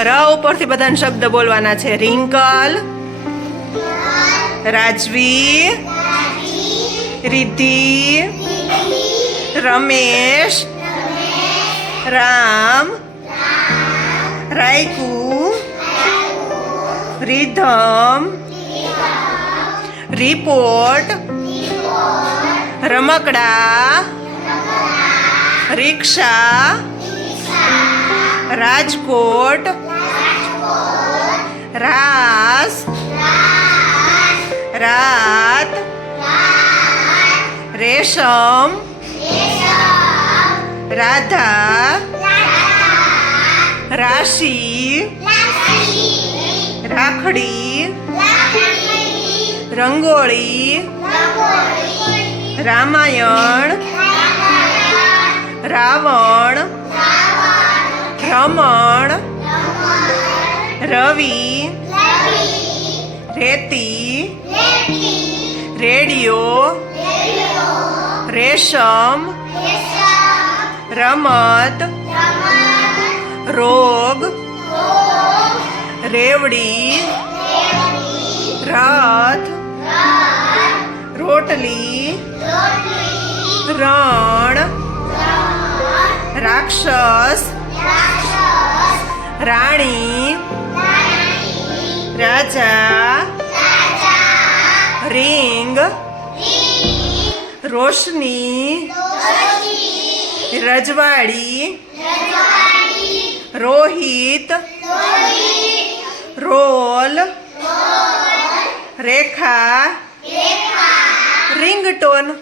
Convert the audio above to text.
ર ઉપરથી બધાને શબ્દ બોલવાના છે. રિંકલ રાજવી રિદ્ધિ, રમેશ, રામ, રાયકુ, રિધમ, રિપોર્ટ, રમકડા, રિક્ષા રાજકોટ રાસ રાત રેશમ રાધા રાશિ રાખડી રંગોળી રામાયણ રાવણ રમણ રવિ રેતી રેડિયો રેશમ રમત રોગ રેવડી રથ રોટલી રણ રાક્ષસ રાણી. રાજા. રિંગ. રોશની. રજવાડી. રોહિત. રોલ. રેખા. રિંગટોન.